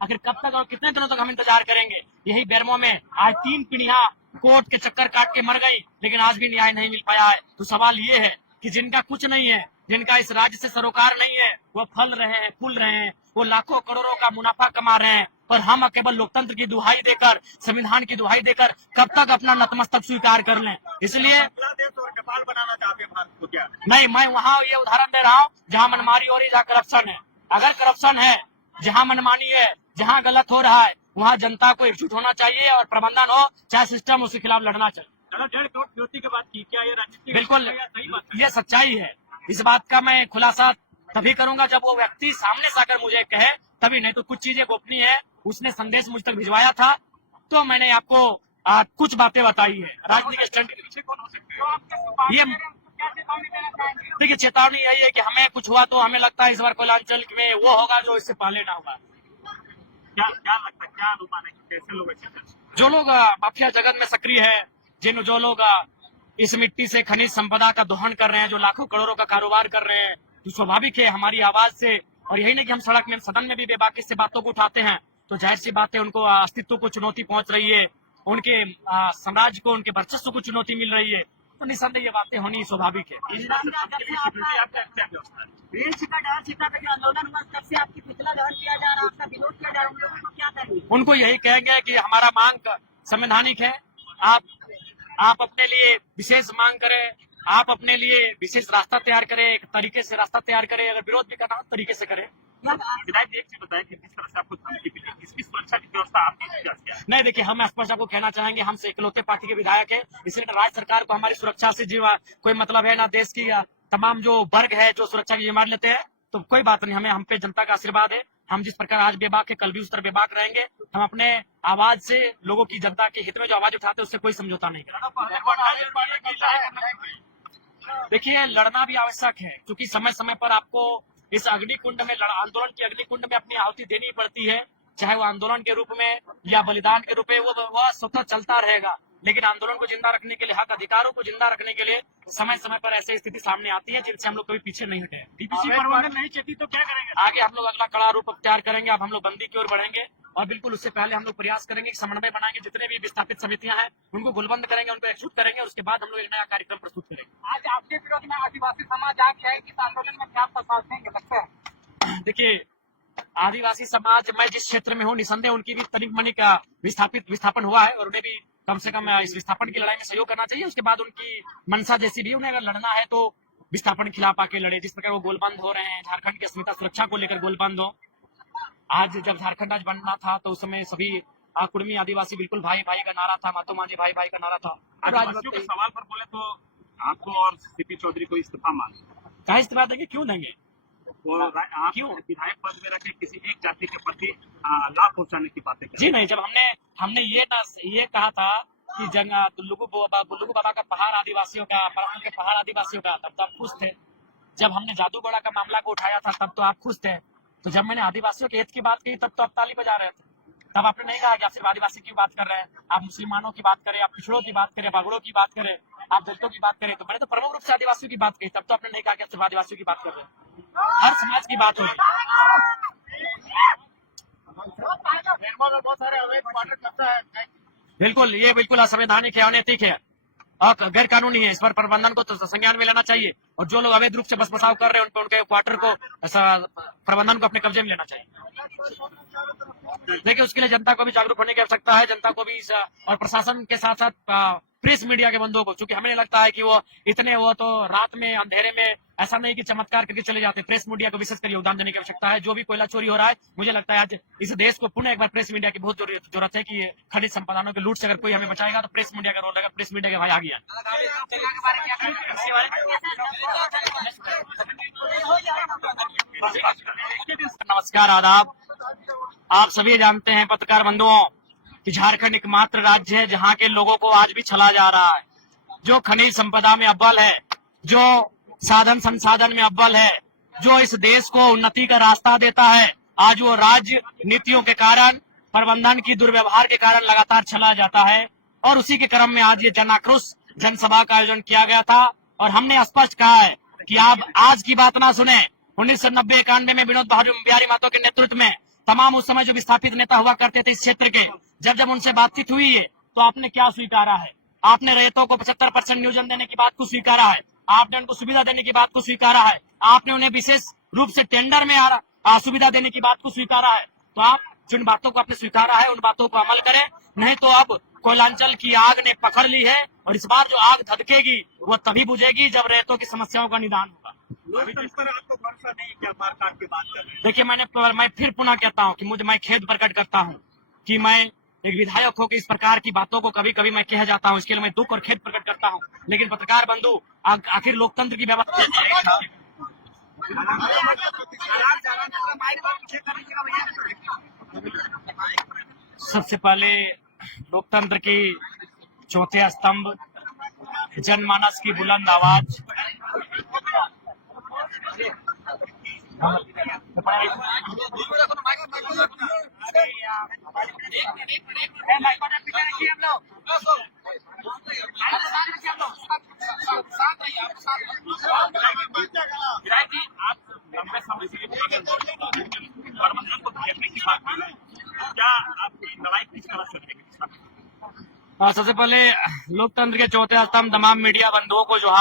आखिर कब तक और कितने दिनों तक हम इंतजार करेंगे? यही बेरमो में आज 3 पीढ़ियां कोर्ट के चक्कर काट के मर गई, लेकिन आज भी न्याय नहीं मिल पाया है। तो सवाल ये है कि जिनका कुछ नहीं है, जिनका इस राज्य से सरोकार नहीं है, वो फल रहे हैं, फूल रहे हैं, वो लाखों करोड़ों का मुनाफा कमा रहे हैं, पर हम केवल लोकतंत्र की दुहाई देकर, संविधान की दुहाई देकर कब तक अपना नतमस्तक स्वीकार कर लें? इसलिए नेपाल बनाना चाहते हैं भारत को क्या? नहीं, मैं वहाँ ये उदाहरण दे रहा हूँ जहाँ मनमानी हो रही है, जहाँ करप्शन है। अगर करप्शन है, जहाँ मनमानी है, जहाँ गलत हो रहा है, वहाँ जनता को एकजुट होना चाहिए और प्रबंधन हो चाहे सिस्टम, उसके खिलाफ लड़ना चाहिए। 1.5 करोड़ ज्योति की बात की, क्या ये राजनीतिक बिल्कुल, सही बात है? ये सच्चाई है। इस बात का मैं खुलासा तभी करूंगा जब वो व्यक्ति सामने से आकर मुझे कहे, तभी। नहीं तो कुछ चीजें गोपनीय है। उसने संदेश मुझ तक भिजवाया था, तो मैंने आपको कुछ बातें बताई है। राजनीतिक स्टंट के पीछे कौन हो सकते हैं? ये देखिए, चेतावनी यही है कि हमें कुछ हुआ तो हमें लगता है इस बार कोयलांचल में वो होगा जो इससे पहले ना होगा। क्या लगता है, क्या अनुमान है कि कैसे लोग जो लोग माफिया जगत में सक्रिय है, जो लोग इस मिट्टी से खनिज संपदा का दोहन कर रहे हैं, जो लाखों करोड़ों का कारोबार कर रहे हैं, तो स्वाभाविक है हमारी आवाज से, और यही नहीं कि हम सड़क में, सदन में भी बेबाकी से बातों को उठाते हैं, तो जाहिर सी बात है उनको अस्तित्व को चुनौती पहुंच रही है, उनके साम्राज्य को, उनके वर्चस्व को चुनौती मिल रही है, तो निसंदेह ये बातें होनी स्वाभाविक है। उनको यही कहेंगे कि हमारा मांग संवैधानिक है। आप अपने लिए विशेष मांग करें, आप अपने लिए विशेष रास्ता तैयार करें, एक तरीके से रास्ता तैयार करें, अगर विरोध भी करना हो तरीके से करें। विधायक एक चीज बताएं कि किस तरह से आपको धमकी मिली, इसकी सुरक्षा की व्यवस्था आपने क्या किया? नहीं, देखिए, हम स्पष्ट आपको कहना चाहेंगे, हम इकलौते पार्टी के विधायक है, इसलिए राज्य सरकार को हमारी सुरक्षा से जीवा कोई मतलब है ना। देश की तमाम जो वर्ग है जो सुरक्षा की जिम्मेदारी लेते हैं, तो कोई बात नहीं, हमें हम पे जनता का आशीर्वाद है। हम जिस प्रकार आज बेबाक है, कल भी उस तरह बेबाक रहेंगे। हम अपने आवाज से लोगों की, जनता के हित में जो आवाज उठाते हैं उससे कोई समझौता नहीं करेंगे। देखिए, लड़ना भी आवश्यक है, क्योंकि समय समय पर आपको इस अग्निकुंड में, आंदोलन की अग्निकुंड में अपनी आहुति देनी पड़ती है, चाहे वो आंदोलन के रूप में या बलिदान के रूप में, वो स्वतः चलता रहेगा। लेकिन आंदोलन को जिंदा रखने के लिए, हक अधिकारों को जिंदा रखने के लिए समय समय पर ऐसी स्थिति सामने आती है जिनसे हम लोग कभी पीछे नहीं हटे। डीपीसी प्रबंधन नहीं चलती तो क्या करेंगे? आगे हम लोग अगला कड़ा रूप अख्तियार करेंगे। अब हम लोग बंदी की ओर बढ़ेंगे, और बिल्कुल उससे पहले हम लोग प्रयास करेंगे कि समन्वय बनाएंगे, जितने भी विस्थापित समितियां हैं उनको गुलबंद करेंगे, उनको एकजुट करेंगे, और उसके बाद हम लोग एक नया कार्यक्रम प्रस्तुत करेंगे। आज आपके विरोध में आदिवासी समाज आगे है कि आंदोलन में क्या प्रसाद देंगे लगता है? देखिए, आदिवासी समाज, मैं जिस क्षेत्र में हूँ, निसंदेह उनकी भी तनिक मनिक विस्थापन हुआ है, और उन्हें भी कम से कम इस विस्थापन की लड़ाई में सहयोग करना चाहिए। उसके बाद उनकी मंशा जैसी भी, उन्हें अगर लड़ना है तो विस्थापन के खिलाफ आके लड़े। जिस प्रकार वो गोलबंद हो रहे हैं, झारखंड की अस्मिता सुरक्षा को लेकर गोलबंद हो। आज जब झारखंड आज बनना था तो उस समय सभी कुर्मी आदिवासी बिल्कुल भाई भाई का नारा था, मातो मांझी भाई भाई का नारा था। आदिवासियों के सवाल पर बोले तो आपको और सीपी चौधरी को इस्तीफा मांगे, कहा इस्तीफा देंगे? क्यों देंगे? आप क्यों? विधायक पद में रखे किसी एक जाति के प्रति लाभ पहुंचाने की बातें की? जी नहीं, जब हमने ये कहा था कि बुल्लुगु बाबा का पहाड़ आदिवासियों का, परसम के पहाड़ आदिवासियों का, तब तो आप खुश थे। जब हमने जादूगढ़ा का मामला को उठाया था, तब तो आप खुश थे। तो जब मैंने आदिवासियों के हित की बात की, तब तो आप ताली बजा रहे थे। तब आपने नहीं कहा कि आप सिर्फ आदिवासी की बात कर रहे हैं, आप मुसलमानों की बात करें, आप पिछड़ों की बात करें, बागड़ों की बात करें, आप दलितों की बात करें। तो मैंने तो प्रमुख रूप से आदिवासियों की बात कही, तब तो आपने नहीं कहा कि आप सिर्फ आदिवासियों की बात कर रहे हैं। हर समाज की बात हो रही है। बिल्कुल, ये बिल्कुल असंवैधानिक है, अनैतिक है और गैर कानूनी है। इस पर प्रबंधन को तो संज्ञान में लेना चाहिए, और जो लोग अवैध रूप से बस बसाव कर रहे हैं उनके क्वार्टर को, प्रबंधन को अपने कब्जे में लेना चाहिए। देखिए, उसके लिए जनता को भी जागरूक होने की आवश्यकता है, जनता को भी और प्रशासन के साथ साथ प्रेस मीडिया के बंधुओं को, क्योंकि हमें नहीं लगता है कि वो तो रात में अंधेरे में ऐसा नहीं कि चमत्कार करके चले जाते। प्रेस मीडिया को विशेषकर योगदान देने की आवश्यकता है। जो भी कोयला चोरी हो रहा है, मुझे लगता है आज इस देश को पुनः एक बार प्रेस मीडिया की बहुत जरूरत है कि खनिज संपदाओं के लूट से अगर कोई हमें बचाएगा तो प्रेस मीडिया का रोल रहेगा। प्रेस मीडिया के भाई आ गया। नमस्कार, आदाब। आप सभी जानते हैं पत्रकार बंधुओं कि झारखंड एकमात्र राज्य है जहां के लोगों को आज भी छला जा रहा है। जो खनिज संपदा में अव्वल है, जो साधन संसाधन में अव्वल है, जो इस देश को उन्नति का रास्ता देता है, आज वो राज्य नीतियों के कारण, प्रबंधन की दुर्व्यवहार के कारण लगातार छला जाता है। और उसी के क्रम में आज ये जन आक्रोश जनसभा का आयोजन किया गया था, और हमने स्पष्ट कहा है कि आप आज की बात ना सुने। 1990-91 में विनोद बिहारी महतो के नेतृत्व में तमाम उस समय जो विस्थापित नेता हुआ करते थे इस क्षेत्र के, जब जब उनसे बातचीत हुई है तो आपने क्या स्वीकारा है? आपने रैयतों को 75% नियोजन देने की बात को स्वीकारा है, आपने उनको सुविधा देने की बात को स्वीकारा है, आपने उन्हें विशेष रूप से टेंडर में सुविधा देने की बात को स्वीकारा है। तो आप जिन बातों को आपने स्वीकारा है उन बातों को अमल करें, नहीं तो अब कोयलांचल की आग ने पकड़ ली है और इस बार जो आग धधकेगी वो तभी बुझेगी जब रैयतों की समस्याओं का निदान होगा। लोकतंत्र पर आपको भरोसा नहीं, क्या मारकाट की बात कर रहे हैं? देखिए, मैं फिर पुनः कहता हूं कि मैं खेद प्रकट करता हूं कि मैं एक विधायक हो कि इस प्रकार की बातों को कभी कभी मैं कह जाता हूं, इसके लिए मैं दुख और खेद प्रकट करता हूं। लेकिन पत्रकार बंधु, आखिर लोकतंत्र की व्यवस्था सबसे पहले लोकतंत्र की चौथे स्तंभ जनमानस की बुलंद आवाज, लंबे समय से प्रबंधन को घेरने की बात है, क्या आपकी लड़ाई किस तरह से चलेगी? सबसे पहले लोकतंत्र के चौथे स्तंभ तमाम मीडिया बंधुओं को जोहार।